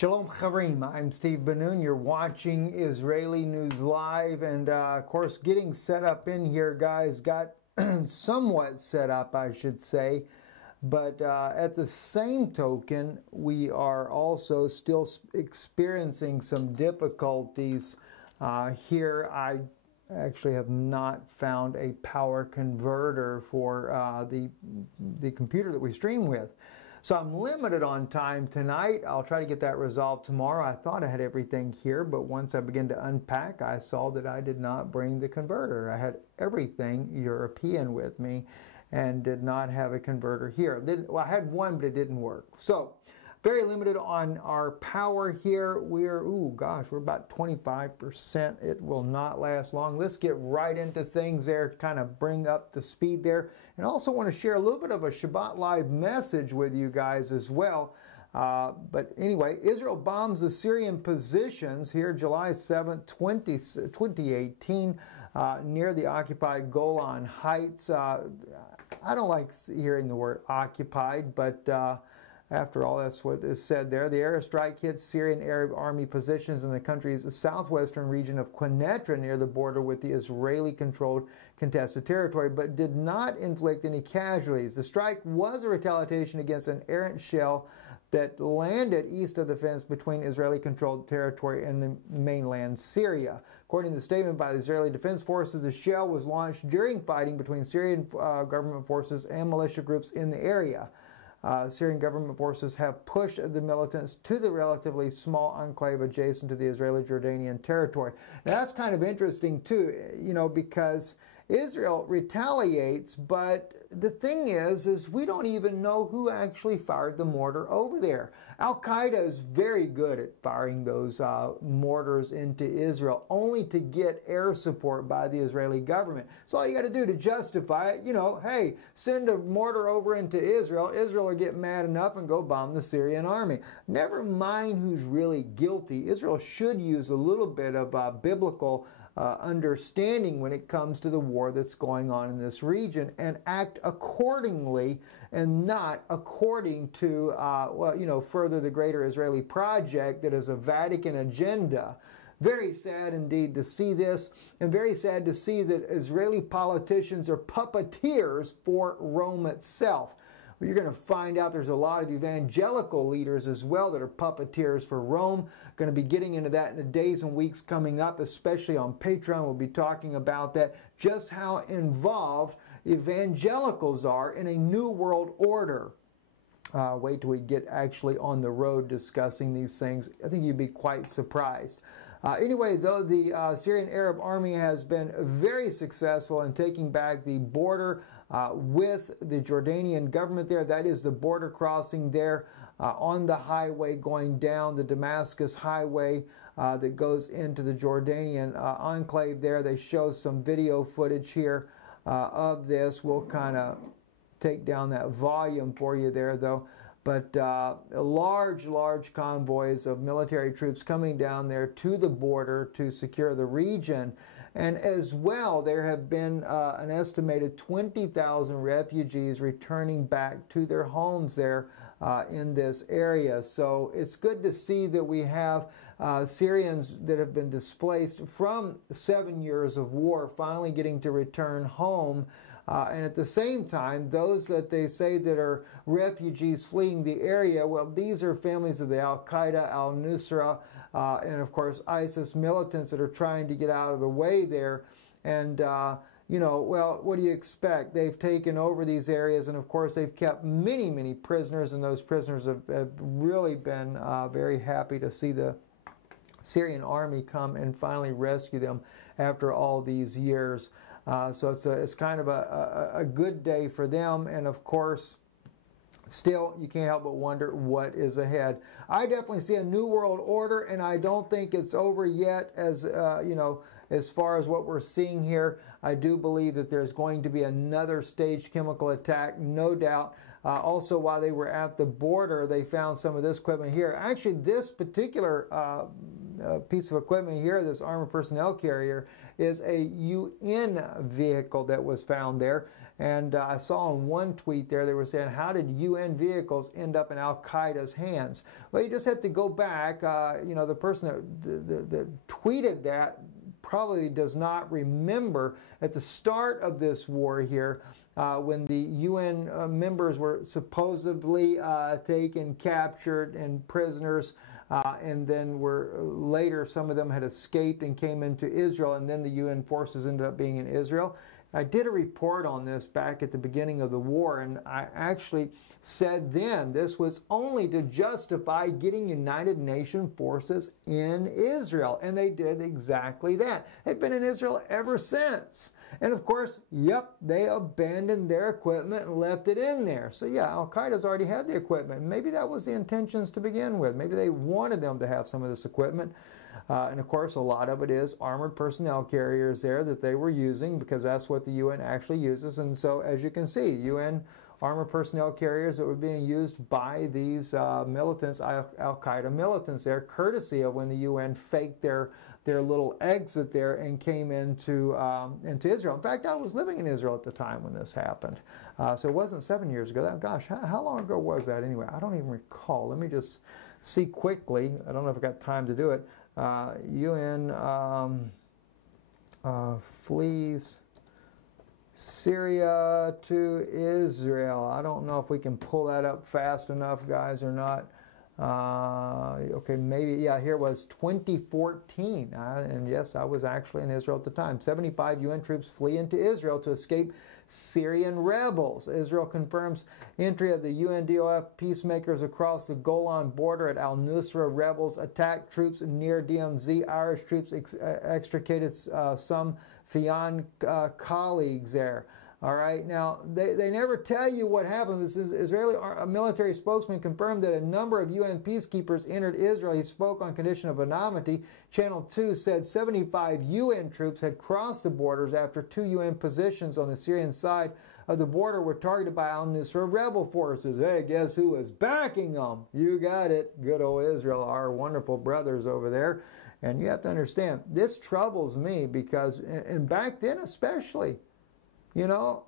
Shalom Charim, I'm Steve Benoon. You're watching Israeli News Live, and of course getting set up in here, guys. Got somewhat set up, I should say, but at the same token, we are also still experiencing some difficulties here. I actually have not found a power converter for the computer that we stream with. So I'm limited on time tonight. I'll try to get that resolved tomorrow. I thought I had everything here, but once I began to unpack, I saw that I did not bring the converter. I had everything European with me and did not have a converter here. Well, I had one, but it didn't work. So very limited on our power here. We're about 25%. It will not last long. Let's get right into things there, kind of bring up the speed there. And also want to share a little bit of a Shabbat Live message with you guys as well. But anyway, Israel bombs the Syrian positions here July 7th, 2018, near the occupied Golan Heights. I don't like hearing the word occupied, but after all, that's what is said there. The airstrike hit Syrian Arab army positions in the country's southwestern region of Quneitra near the border with the Israeli-controlled contested territory, but did not inflict any casualties. The strike was a retaliation against an errant shell that landed east of the fence between Israeli-controlled territory and the mainland Syria. According to the statement by the Israeli Defense Forces, the shell was launched during fighting between Syrian government forces and militia groups in the area. Syrian government forces have pushed the militants to the relatively small enclave adjacent to the Israeli-Jordanian territory. Now that's kind of interesting too, you know, because Israel retaliates, but the thing is we don't even know who actually fired the mortar over there. Al-Qaeda is very good at firing those mortars into Israel, only to get air support by the Israeli government. So all you got to do to justify it, you know, hey, send a mortar over into Israel. Israel will get mad enough and go bomb the Syrian army. Never mind who's really guilty. Israel should use a little bit of biblical understanding when it comes to the war that's going on in this region and act accordingly and not according to, well, you know, further the greater Israeli project that is a Vatican agenda. Very sad indeed to see this, and very sad to see that Israeli politicians are puppeteers for Rome itself. You're going to find out there's a lot of evangelical leaders as well that are puppeteers for Rome. Going to be getting into that in the days and weeks coming up, especially on Patreon. We'll be talking about that, just how involved evangelicals are in a new world order. Wait till we get actually on the road discussing these things. I think you'd be quite surprised. Anyway, though, the Syrian Arab army has been very successful in taking back the border with the Jordanian government there. That is the border crossing there on the highway going down the Damascus highway that goes into the Jordanian enclave there. They show some video footage here of this. We'll kind of take down that volume for you there, though. But large convoys of military troops coming down there to the border to secure the region. And as well, there have been an estimated 20,000 refugees returning back to their homes there in this area. So it's good to see that we have Syrians that have been displaced from 7 years of war finally getting to return home. And at the same time, those that they say that are refugees fleeing the area, well, these are families of the Al-Qaeda, Al-Nusra, and of course ISIS militants that are trying to get out of the way there. And you know, well, what do you expect? They've taken over these areas, and of course they've kept many prisoners, and those prisoners have really been very happy to see the Syrian army come and finally rescue them after all these years. So it's kind of a good day for them, and of course, still, you can't help but wonder what is ahead. I definitely see a new world order, and I don't think it's over yet. As you know, as far as what we're seeing here, I do believe that there's going to be another staged chemical attack, no doubt. Also, while they were at the border, they found some of this equipment here. Actually, this particular piece of equipment here, this armored personnel carrier, is a UN vehicle that was found there. And I saw in one tweet there, they were saying, how did UN vehicles end up in Al-Qaeda's hands? Well, you just have to go back. You know, the person that tweeted that probably does not remember at the start of this war here, when the UN members were supposedly taken, captured, and prisoners, and then were later, some of them had escaped and came into Israel, and then the UN forces ended up being in Israel. I did a report on this back at the beginning of the war, and I actually said then this was only to justify getting United Nations forces in Israel, and they did exactly that. They've been in Israel ever since. And of course, yep, they abandoned their equipment and left it in there. So yeah, Al-Qaeda's already had the equipment. Maybe that was the intentions to begin with. Maybe they wanted them to have some of this equipment. And of course, a lot of it is armored personnel carriers there that they were using, because that's what the UN actually uses. And so, as you can see, UN armored personnel carriers that were being used by these militants, Al-Qaeda militants there, courtesy of when the UN faked their little exit there and came into Israel. In fact, I was living in Israel at the time when this happened. So it wasn't 7 years ago. Gosh, how long ago was that anyway? I don't even recall. Let me just see quickly. I don't know if I've got time to do it. UN flees Syria to Israel. I don't know if we can pull that up fast enough, guys, or not. Okay, maybe, yeah, here was 2014. And yes, I was actually in Israel at the time. 75 UN troops flee into Israel to escape Syrian rebels. Israel confirms entry of the UNDOF peacemakers across the Golan border at al-Nusra. Rebels attacked troops near DMZ. Irish troops extricated some Fian colleagues there. All right, now, they never tell you what happened. This is Israeli military spokesman confirmed that a number of UN peacekeepers entered Israel. He spoke on condition of anonymity. Channel 2 said 75 UN troops had crossed the borders after 2 UN positions on the Syrian side of the border were targeted by al-Nusra rebel forces. Hey, guess who was backing them? You got it. Good old Israel, our wonderful brothers over there. And you have to understand, this troubles me because, and back then especially, you know,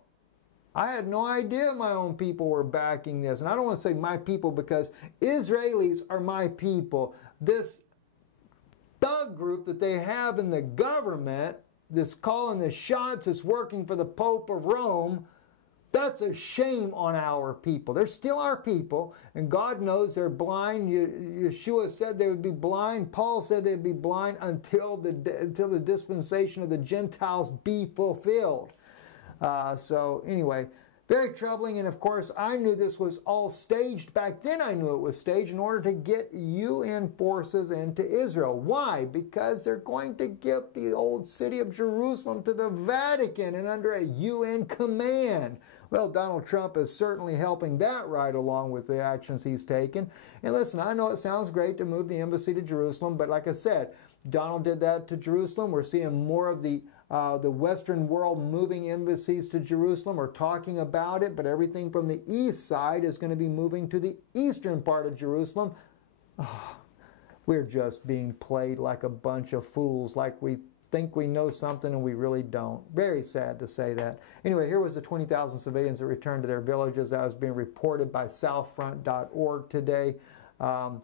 I had no idea my own people were backing this. And I don't want to say my people because Israelis are my people. This thug group that they have in the government, this calling the shots, is working for the Pope of Rome, that's a shame on our people. They're still our people, and God knows they're blind. Yeshua said they would be blind. Paul said they'd be blind until the dispensation of the Gentiles be fulfilled. So anyway, very troubling. And of course, I knew this was all staged. Back then I knew it was staged in order to get UN forces into Israel. Why? Because they're going to give the old city of Jerusalem to the Vatican and under a UN command. Well, Donald Trump is certainly helping that right along with the actions he's taken. And listen, I know it sounds great to move the embassy to Jerusalem, but like I said, Donald did that to Jerusalem. We're seeing more of the Western world moving embassies to Jerusalem or talking about it, but everything from the east side is going to be moving to the eastern part of Jerusalem. Oh, we're just being played like a bunch of fools, like we think we know something and we really don't. Very sad to say that. Anyway, here was the 20,000 civilians that returned to their villages. That was being reported by southfront.org today. And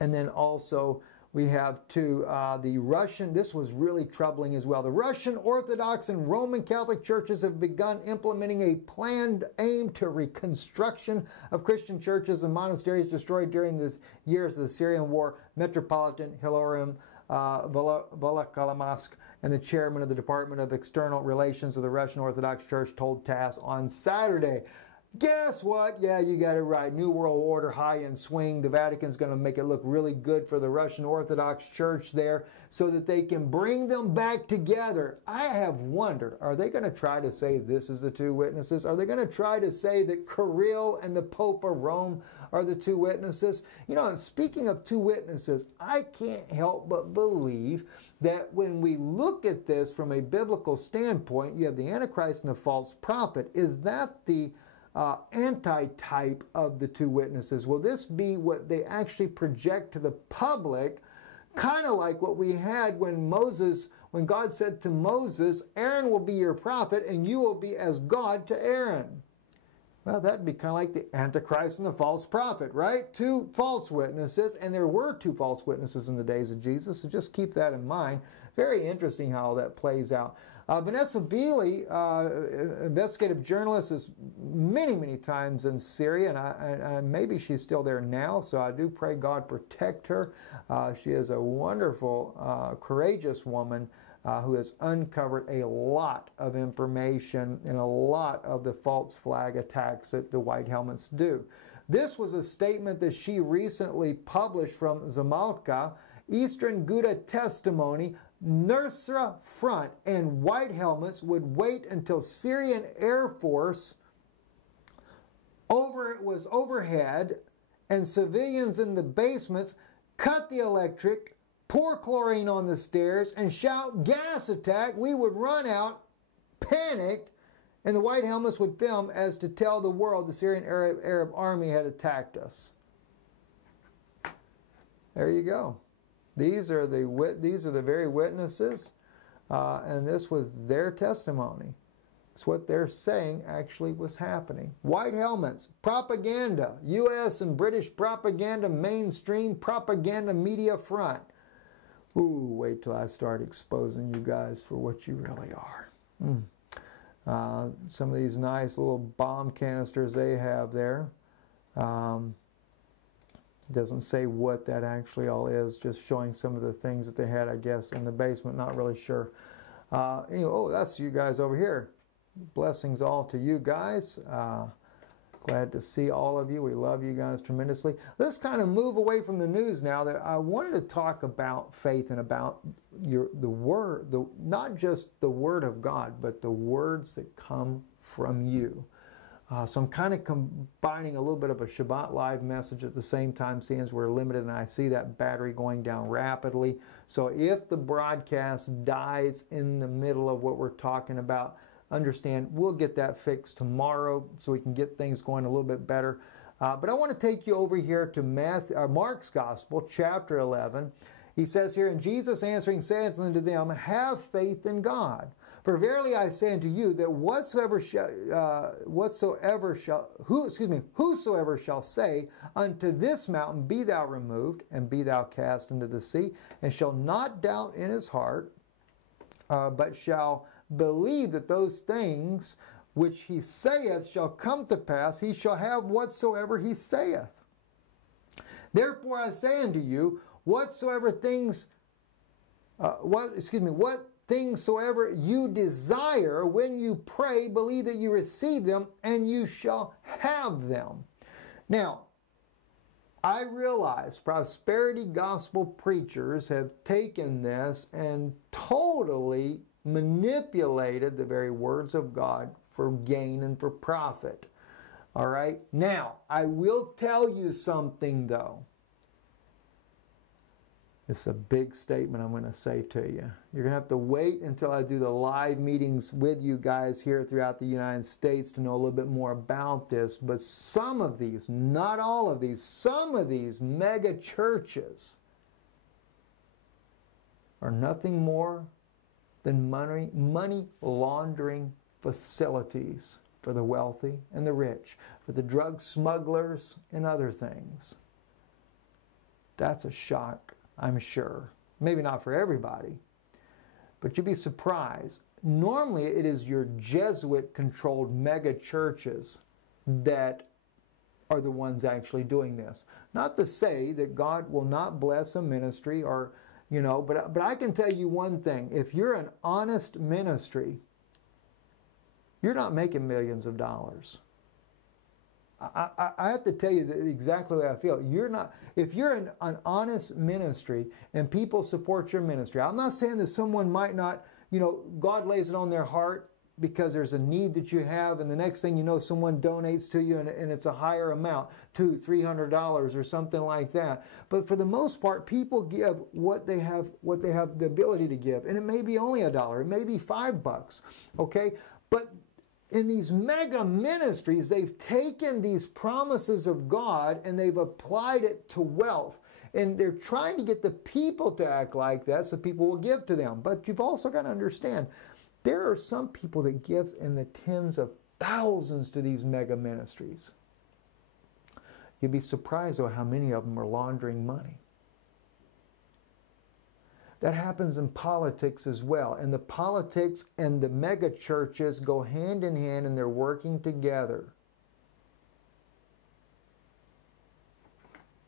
then also, we have the Russian, this was really troubling as well. The Russian Orthodox and Roman Catholic churches have begun implementing a planned aim to reconstruction of Christian churches and monasteries destroyed during the years of the Syrian war. Metropolitan Hilarion Volokolamaysk and the chairman of the Department of External Relations of the Russian Orthodox Church told TASS on Saturday. Guess what? Yeah, you got it right. New World Order, high in swing. The Vatican's going to make it look really good for the Russian Orthodox Church there so that they can bring them back together. I have wondered, are they going to try to say this is the two witnesses? Are they going to try to say that Kirill and the Pope of Rome are the two witnesses? You know, and speaking of two witnesses, I can't help but believe that when we look at this from a biblical standpoint, you have the Antichrist and the false prophet. Is that the anti-type of the two witnesses? Will this be what they actually project to the public Kind of like what we had when God said to Moses, Aaron will be your prophet and you will be as God to Aaron. Well, that'd be kind of like the Antichrist and the false prophet, right? Two false witnesses, and there were two false witnesses in the days of Jesus, so just keep that in mind. Very interesting how that plays out. Vanessa Beeley, investigative journalist, is many times in Syria, and maybe she's still there now, so I do pray God protect her. She is a wonderful, courageous woman who has uncovered a lot of information and a lot of the false flag attacks that the White Helmets do. This was a statement that she recently published from Zamalka, Eastern Ghouta Testimony, Nusra Front and White Helmets would wait until Syrian Air Force was overhead and civilians in the basements cut the electric, pour chlorine on the stairs, and shout gas attack. We would run out, panicked, and the White Helmets would film as to tell the world the Syrian Arab army had attacked us. There you go. These are the very witnesses, and this was their testimony. It's what they're saying actually was happening. White Helmets, propaganda, U.S. and British propaganda, mainstream propaganda media front. Ooh, wait till I start exposing you guys for what you really are. Some of these nice little bomb canisters they have there. Doesn't say what that actually all is, just showing some of the things that they had, I guess, in the basement. Not really sure. Anyway, oh, that's you guys over here. Blessings all to you guys. Glad to see all of you. We love you guys tremendously. Let's kind of move away from the news now. That I wanted to talk about faith and about the word, not just the word of God, but the words that come from you. So I'm kind of combining a little bit of a Shabbat Live message at the same time, seeing as we're limited and I see that battery going down rapidly. So if the broadcast dies in the middle of what we're talking about, understand we'll get that fixed tomorrow so we can get things going a little bit better. But I want to take you over here to Mark's Gospel, chapter 11. He says here, and Jesus answering saith unto them, have faith in God. For verily I say unto you that whosoever shall say unto this mountain, be thou removed, and be thou cast into the sea, and shall not doubt in his heart, but shall believe that those things which he saith shall come to pass, he shall have whatsoever he saith. Therefore I say unto you, what things soever you desire, when you pray, believe that you receive them, and you shall have them. Now, I realize prosperity gospel preachers have taken this and totally manipulated the very words of God for gain and for profit. All right? Now, I will tell you something, though. It's a big statement I'm going to say to you. You're going to have to wait until I do the live meetings with you guys here throughout the United States to know a little bit more about this. But some of these, not all of these, some of these mega churches are nothing more than money laundering facilities for the wealthy and the rich, for the drug smugglers and other things. That's a shock, I'm sure. Maybe not for everybody, but you'd be surprised. Normally it is your Jesuit-controlled mega churches that are the ones actually doing this. Not to say that God will not bless a ministry or, you know, but I can tell you one thing. If you're an honest ministry, you're not making millions of dollars. I have to tell you exactly the way I feel. You're not, if you're an honest ministry and people support your ministry, I'm not saying that someone might not, you know, God lays it on their heart because there's a need that you have, and the next thing you know, someone donates to you and it's a higher amount, $200, $300 or something like that. But for the most part, people give what they have the ability to give, and it may be only $1, it may be $5, okay? But in these mega ministries, they've taken these promises of God and they've applied it to wealth. And they're trying to get the people to act like that so people will give to them. But you've also got to understand, there are some people that give in the tens of thousands to these mega ministries. You'd be surprised, though, how many of them are laundering money. That happens in politics as well. And the politics and the mega churches go hand in hand, and they're working together.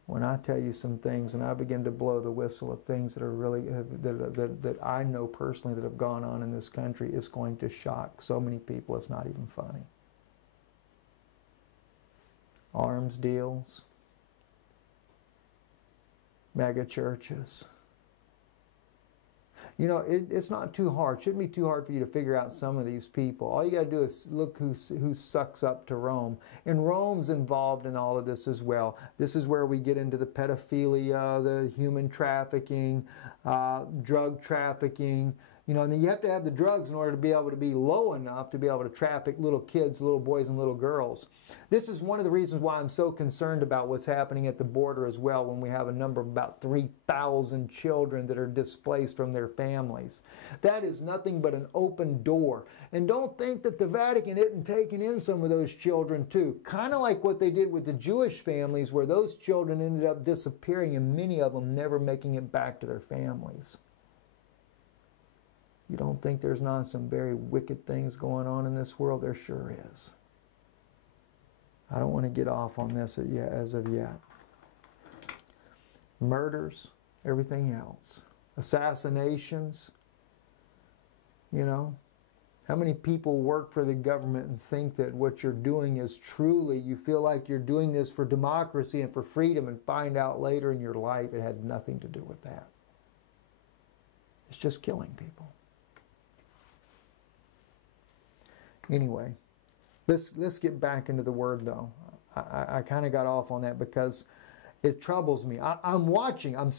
When I tell you some things, when I begin to blow the whistle of things that are really, that I know personally that have gone on in this country, it's going to shock so many people, it's not even funny. Arms deals, mega churches. You know, it's not too hard. It shouldn't be too hard for you to figure out some of these people. All you got to do is look who sucks up to Rome. And Rome's involved in all of this as well. This is where we get into the pedophilia, the human trafficking, drug trafficking. You know, and then you have to have the drugs in order to be able to be low enough to be able to traffic little kids, little boys and little girls. This is one of the reasons why I'm so concerned about what's happening at the border as well, when we have a number of about 3,000 children that are displaced from their families. That is nothing but an open door. And don't think that the Vatican isn't taking in some of those children too. Kind of like what they did with the Jewish families, where those children ended up disappearing and many of them never making it back to their families. You don't think there's not some very wicked things going on in this world? There sure is. I don't want to get off on this as of yet. Murders, everything else. Assassinations. You know, how many people work for the government and think that what you're doing is truly, you feel like you're doing this for democracy and for freedom, and find out later in your life it had nothing to do with that. It's just killing people. Anyway, let's get back into the Word, though. I kind of got off on that because it troubles me. I'm watching. I'm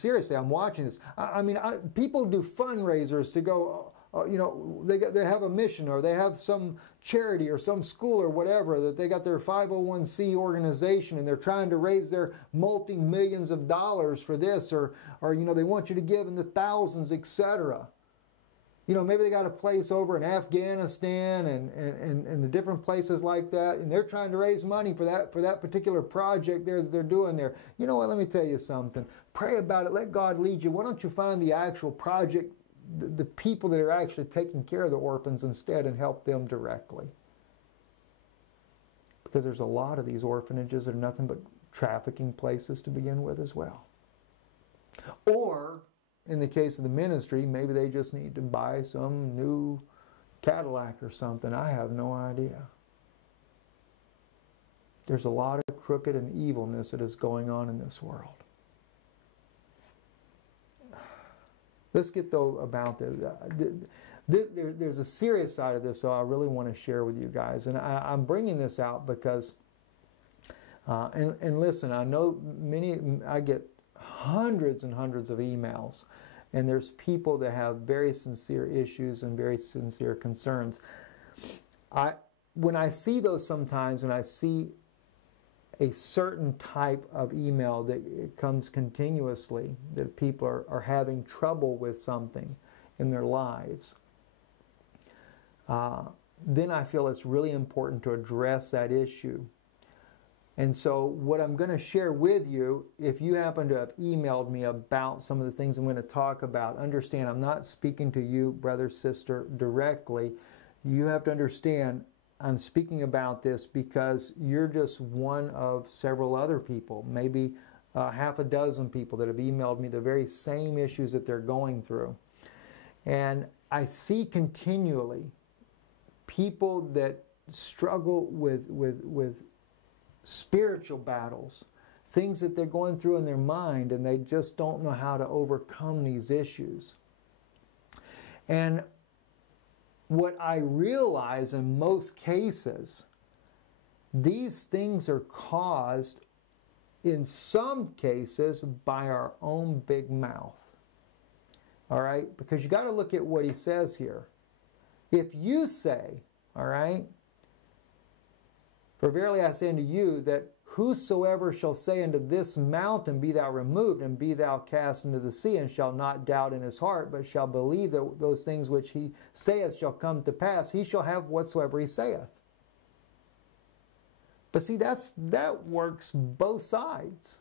watching this. I mean, people do fundraisers to go, you know, they have a mission, or they have some charity or some school or whatever, that they got their 501c organization and they're trying to raise their multi-millions of dollars for this, or you know, they want you to give in the thousands, etc. You know, maybe they got a place over in Afghanistan and the different places like that, and they're trying to raise money for that particular project they're doing there. You know what, let me tell you something. Pray about it. Let God lead you. Why don't you find the actual project, the people that are actually taking care of the orphans instead, and help them directly? Because there's a lot of these orphanages that are nothing but trafficking places to begin with as well. Or, in the case of the ministry, maybe they just need to buy some new Cadillac or something. I have no idea. There's a lot of crooked and evilness that is going on in this world. Let's get, though, about this. There's a serious side of this, so I really want to share with you guys. And I'm bringing this out because, and listen, I know I get hundreds and hundreds of emails, and there's people that have very sincere issues and very sincere concerns. When I see those sometimes, when I see a certain type of email that it comes continuously, that people are having trouble with something in their lives, then I feel it's really important to address that issue. And so what I'm going to share with you, if you happen to have emailed me about some of the things I'm going to talk about, understand I'm not speaking to you, brother, sister, directly. You have to understand I'm speaking about this because you're just one of several other people, maybe half a dozen people that have emailed me the very same issues that they're going through. And I see continually people that struggle with spiritual battles, things that they're going through in their mind, and they just don't know how to overcome these issues. And what I realize in most cases, these things are caused, in some cases, by our own big mouth. All right? Because you got to look at what he says here. If you say, all right, for verily I say unto you that whosoever shall say unto this mountain, be thou removed, and be thou cast into the sea, and shall not doubt in his heart, but shall believe that those things which he saith shall come to pass, he shall have whatsoever he saith. But see, that works both sides.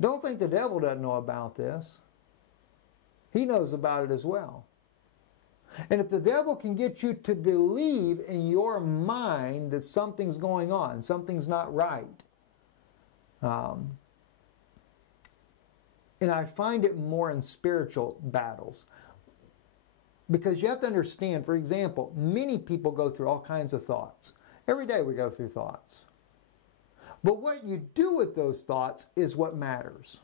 Don't think the devil doesn't know about this. He knows about it as well. And if the devil can get you to believe in your mind that something's going on, something's not right, and I find it more in spiritual battles, because you have to understand, for example, many people go through all kinds of thoughts. Every day we go through thoughts. But what you do with those thoughts is what matters.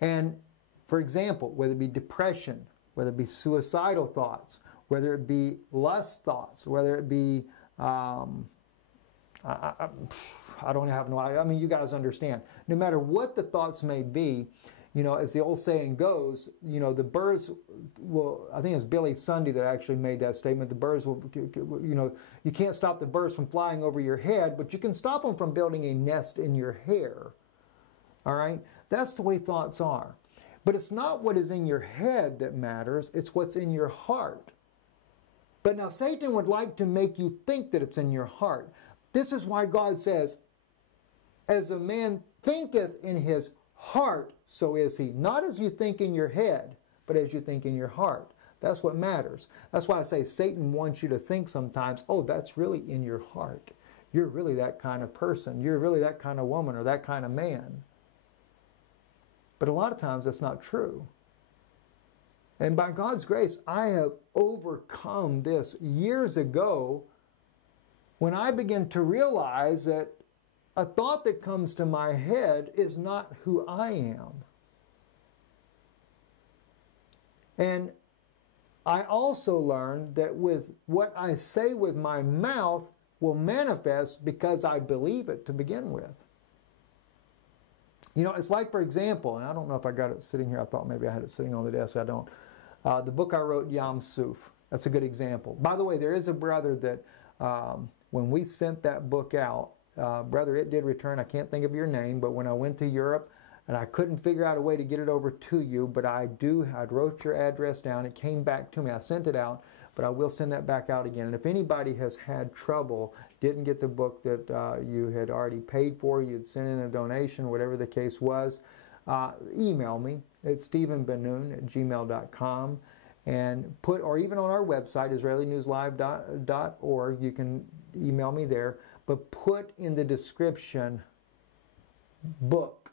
And for example, whether it be depression, whether it be suicidal thoughts, whether it be lust thoughts, whether it be, I don't have no idea. I mean, you guys understand. No matter what the thoughts may be, you know, as the old saying goes, you know, the birds will, I think it's Billy Sunday that actually made that statement, the birds will, you know, you can't stop the birds from flying over your head, but you can stop them from building a nest in your hair. All right? That's the way thoughts are. But it's not what is in your head that matters, it's what's in your heart. But now Satan would like to make you think that it's in your heart. This is why God says, as a man thinketh in his heart, so is he. Not as you think in your head, but as you think in your heart. That's what matters. That's why I say Satan wants you to think sometimes, oh, that's really in your heart. You're really that kind of person. You're really that kind of woman or that kind of man. But a lot of times that's not true. And by God's grace, I have overcome this years ago when I began to realize that a thought that comes to my head is not who I am. And I also learned that with what I say with my mouth will manifest because I believe it to begin with. You know, it's like, for example, and I don't know if I got it sitting here. I thought maybe I had it sitting on the desk. I don't. The book I wrote, Yom Suf. That's a good example. By the way, there is a brother that when we sent that book out, brother, it did return. I can't think of your name, but when I went to Europe and I couldn't figure out a way to get it over to you, but I wrote your address down. It came back to me. I sent it out, but I will send that back out again. And if anybody has had trouble, didn't get the book that you had already paid for, you'd sent in a donation, whatever the case was, email me. It's stephenbenoon@gmail.com. And or even on our website, israelinewslive.org, you can email me there. But put in the description, book,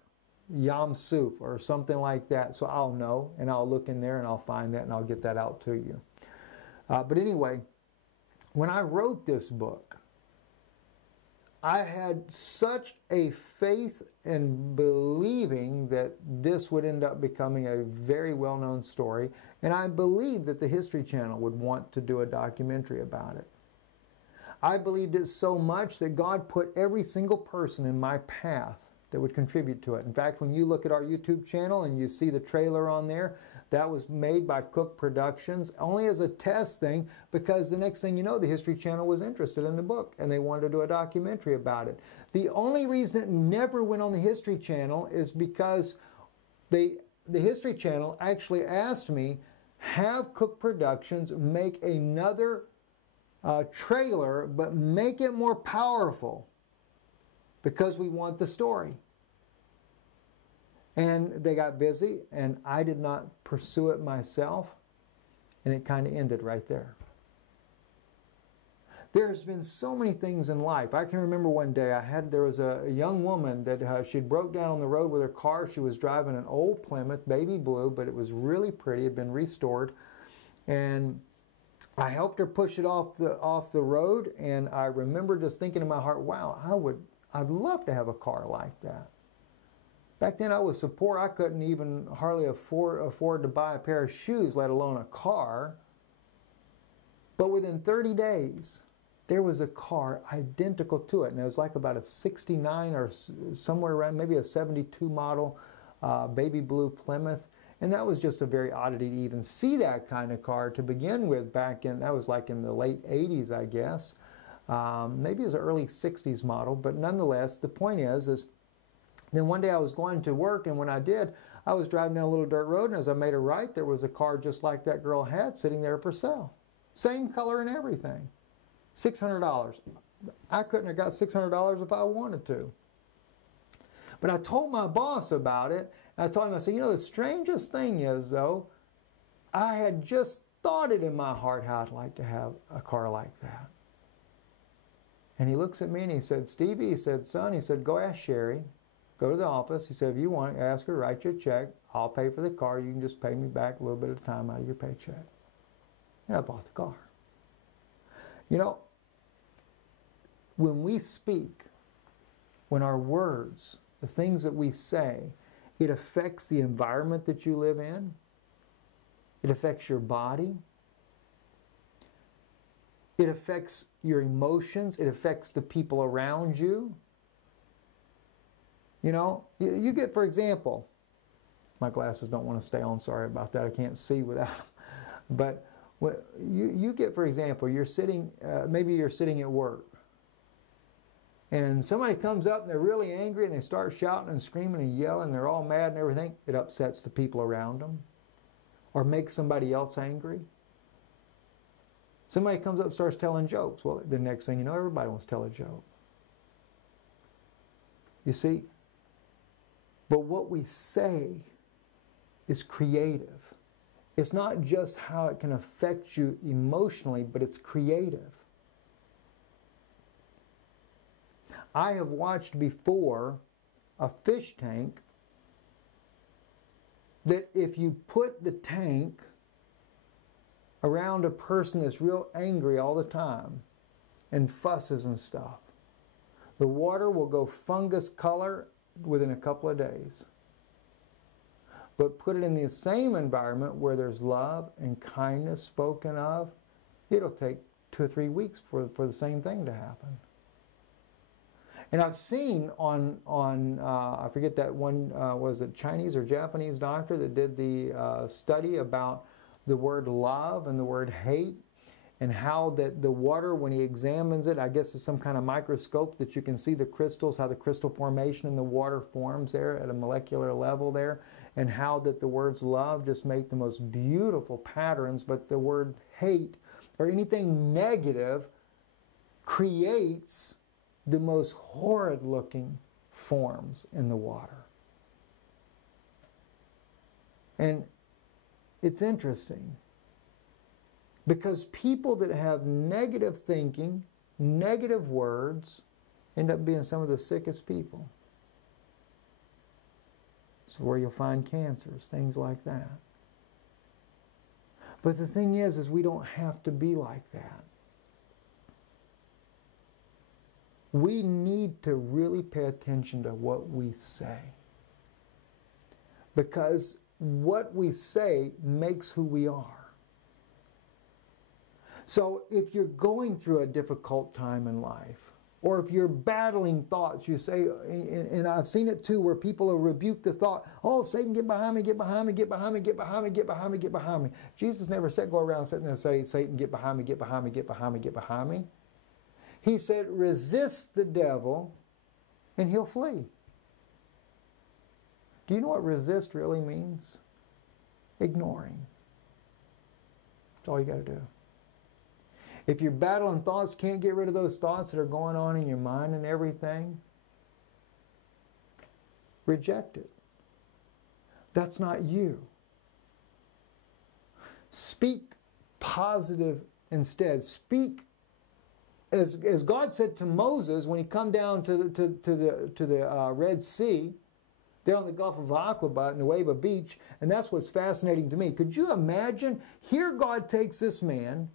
Yom Suf, or something like that, so I'll know, and I'll look in there and I'll find that and I'll get that out to you. But anyway, when I wrote this book, I had such a faith and believing that this would end up becoming a very well-known story, and I believed that the History Channel would want to do a documentary about it. I believed it so much that God put every single person in my path that would contribute to it. In fact, when you look at our YouTube channel and you see the trailer on there, that was made by Cook Productions, only as a test thing, because the next thing you know, the History Channel was interested in the book and they wanted to do a documentary about it. The only reason it never went on the History Channel is because the History Channel actually asked me, have Cook Productions make another trailer, but make it more powerful because we want the story. And they got busy, and I did not pursue it myself, and it kind of ended right there. There's been so many things in life. I can remember one day there was a young woman that she broke down on the road with her car. She was driving an old Plymouth, baby blue, but it was really pretty. It had been restored, and I helped her push it off the road, and I remember just thinking in my heart, wow, I'd love to have a car like that. Back then I was so poor I couldn't even hardly afford to buy a pair of shoes, let alone a car. But within 30 days, there was a car identical to it, and it was like about a 69 or somewhere around, maybe a 72 model baby blue Plymouth. And that was just a very oddity to even see that kind of car to begin with back in, that was like in the late 80s, I guess. Maybe it was an early 60s model, but nonetheless, the point is then one day I was going to work, and when I did, I was driving down a little dirt road, and as I made a right, there was a car just like that girl had sitting there for sale. Same color and everything. $600. I couldn't have got $600 if I wanted to. But I told my boss about it. And I told him, I said, you know, the strangest thing is, though, I had just thought it in my heart how I'd like to have a car like that. And he looks at me and he said, Stevie, he said, son, he said, go ask Sherry. Go to the office. He said, if you want, ask her, write you a check. I'll pay for the car. You can just pay me back a little bit of time out of your paycheck. And I bought the car. You know, when we speak, when our words, the things that we say, it affects the environment that you live in. It affects your body. It affects your emotions. It affects the people around you. You know, you get, for example, my glasses don't want to stay on, sorry about that, I can't see without them. But you get, for example, you're sitting, maybe you're sitting at work, and somebody comes up and they're really angry and they start shouting and screaming and yelling, and they're all mad and everything. It upsets the people around them, or makes somebody else angry. Somebody comes up and starts telling jokes. Well, the next thing you know, everybody wants to tell a joke. You see? But what we say is creative. It's not just how it can affect you emotionally, but it's creative. I have watched before a fish tank that if you put the tank around a person that's real angry all the time and fusses and stuff, the water will go fungus color within a couple of days. But put it in the same environment where there's love and kindness spoken of, it'll take 2 or 3 weeks for the same thing to happen. And I've seen on I forget that one, was it Chinese or Japanese doctor that did the study about the word love and the word hate, and how that the water, when he examines it, I guess it's some kind of microscope that you can see the crystals, how the crystal formation in the water forms there at a molecular level there, and how that the words love just make the most beautiful patterns, but the word hate or anything negative creates the most horrid looking forms in the water. And it's interesting, because people that have negative thinking, negative words, end up being some of the sickest people. It's where you'll find cancers, things like that. But the thing is we don't have to be like that. We need to really pay attention to what we say, because what we say makes who we are. So if you're going through a difficult time in life, or if you're battling thoughts, you say, and I've seen it too, where people will rebuke the thought, oh, Satan, get behind me, get behind me, get behind me, get behind me, get behind me, get behind me. Jesus never said go around sitting there and say, Satan, get behind me, get behind me, get behind me, get behind me. He said, resist the devil and he'll flee. Do you know what resist really means? Ignoring. That's all you got to do. If you're battling thoughts, can't get rid of those thoughts that are going on in your mind and everything, reject it. That's not you. Speak positive instead. Speak, as God said to Moses when he come down to the Red Sea, there on the Gulf of Aqaba at Nueva Beach, and that's what's fascinating to me. Could you imagine? Here God takes this man.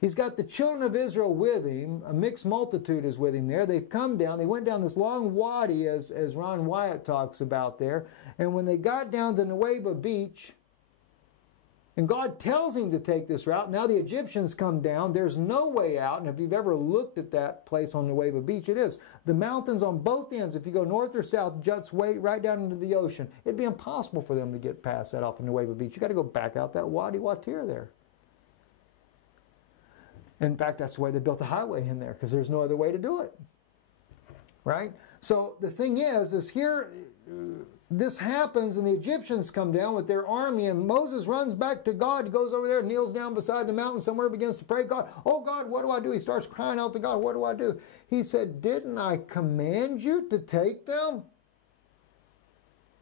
He's got the children of Israel with him. A mixed multitude is with him there. They've come down. They went down this long wadi, as Ron Wyatt talks about there. And when they got down to Nueva Beach, and God tells him to take this route, now the Egyptians come down. There's no way out. And if you've ever looked at that place on Nueva Beach, it is. The mountains on both ends, if you go north or south, juts way right down into the ocean. It'd be impossible for them to get past that off of Nueva Beach. You got to go back out that Wadi Watir there. In fact, that's why they built the highway in there, because there's no other way to do it. Right? So the thing is here, this happens, and the Egyptians come down with their army, and Moses runs back to God. He goes over there, kneels down beside the mountain somewhere, begins to pray. God, oh God, what do I do? He starts crying out to God, what do I do? He said, didn't I command you to take them?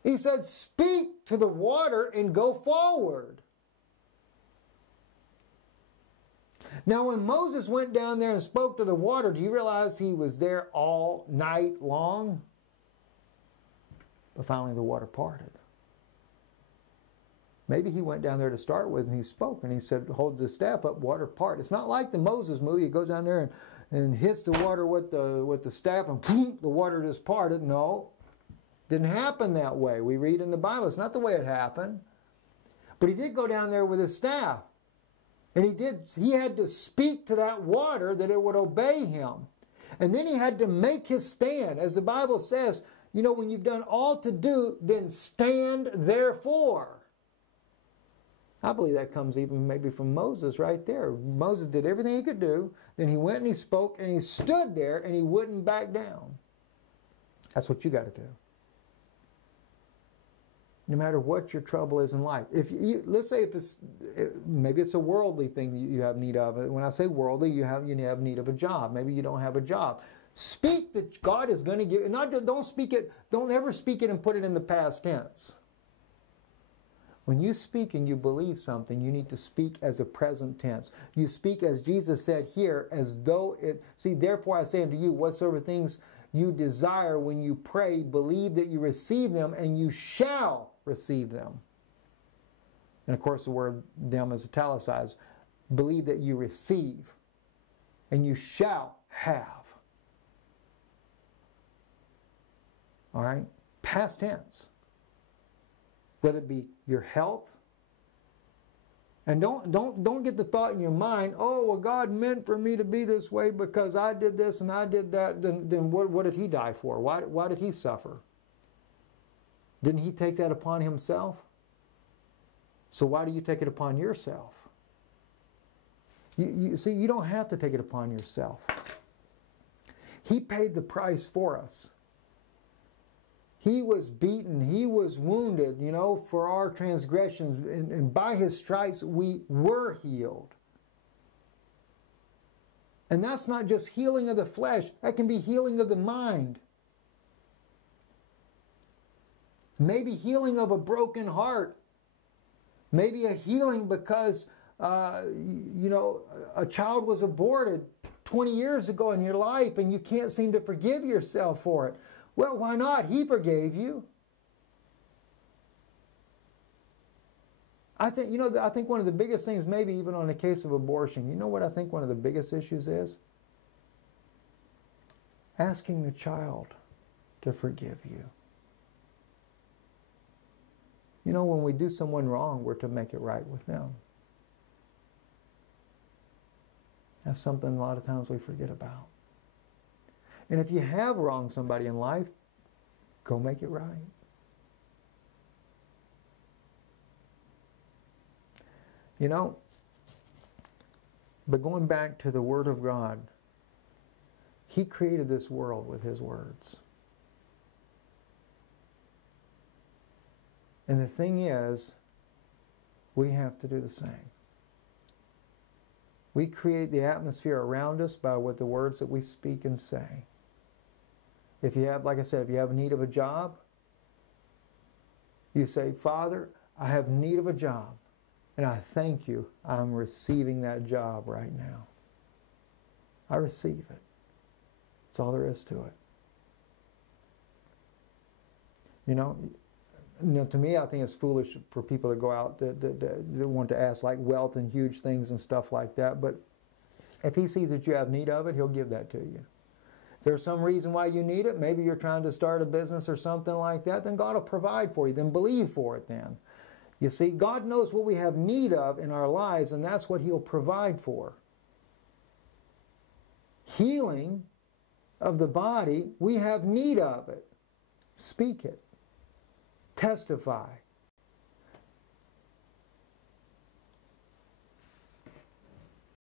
He said, speak to the water and go forward. Now, when Moses went down there and spoke to the water, do you realize he was there all night long? But finally the water parted. Maybe he went down there to start with and he spoke and he said, holds his staff up, water part. It's not like the Moses movie. He goes down there and hits the water with the staff and boom, the water just parted. No, didn't happen that way. We read in the Bible, it's not the way it happened. But he did go down there with his staff. And he had to speak to that water that it would obey him. And then he had to make his stand. As the Bible says, you know, when you've done all to do, then stand therefore. I believe that comes even maybe from Moses right there. Moses did everything he could do. Then he went and he spoke and he stood there and he wouldn't back down. That's what you got to do. No matter what your trouble is in life. Let's say maybe it's a worldly thing that you have need of. When I say worldly, you have need of a job. Maybe you don't have a job. Speak that God is going to give. Don't ever speak it and put it in the past tense. When you speak and you believe something, you need to speak as a present tense. You speak, as Jesus said here, as though it. See, therefore I say unto you, whatsoever things you desire when you pray, believe that you receive them, and you shall receive them. And of course the word them is italicized. Believe that you receive, and you shall have. All right? Past tense. Whether it be your health. And don't get the thought in your mind, oh, well, God meant for me to be this way because I did this and I did that. Then what did he die for? Why did he suffer? Didn't he take that upon himself? So why do you take it upon yourself? You see, you don't have to take it upon yourself. He paid the price for us. He was beaten, he was wounded, you know, for our transgressions, and by his stripes we were healed. And that's not just healing of the flesh, that can be healing of the mind. Maybe healing of a broken heart. Maybe a healing because, you know, a child was aborted 20 years ago in your life and you can't seem to forgive yourself for it. Well, why not? He forgave you. I think one of the biggest things, maybe even on the case of abortion, you know what I think one of the biggest issues is? Asking the child to forgive you. You know, when we do someone wrong, we're to make it right with them. That's something a lot of times we forget about. And if you have wronged somebody in life, go make it right. You know, but going back to the Word of God, He created this world with His words. And the thing is, we have to do the same. We create the atmosphere around us by what the words that we speak and say. If you have, like I said, if you have need of a job, you say, Father, I have need of a job, and I thank you. I'm receiving that job right now. I receive it. That's all there is to it. You know, to me, I think it's foolish for people to go out that want to ask like wealth and huge things and stuff like that. But if He sees that you have need of it, He'll give that to you. If there's some reason why you need it, maybe you're trying to start a business or something like that, then God will provide for you. Then believe for it then. You see, God knows what we have need of in our lives, and that's what He'll provide for. Healing of the body, we have need of it. Speak it. Testify.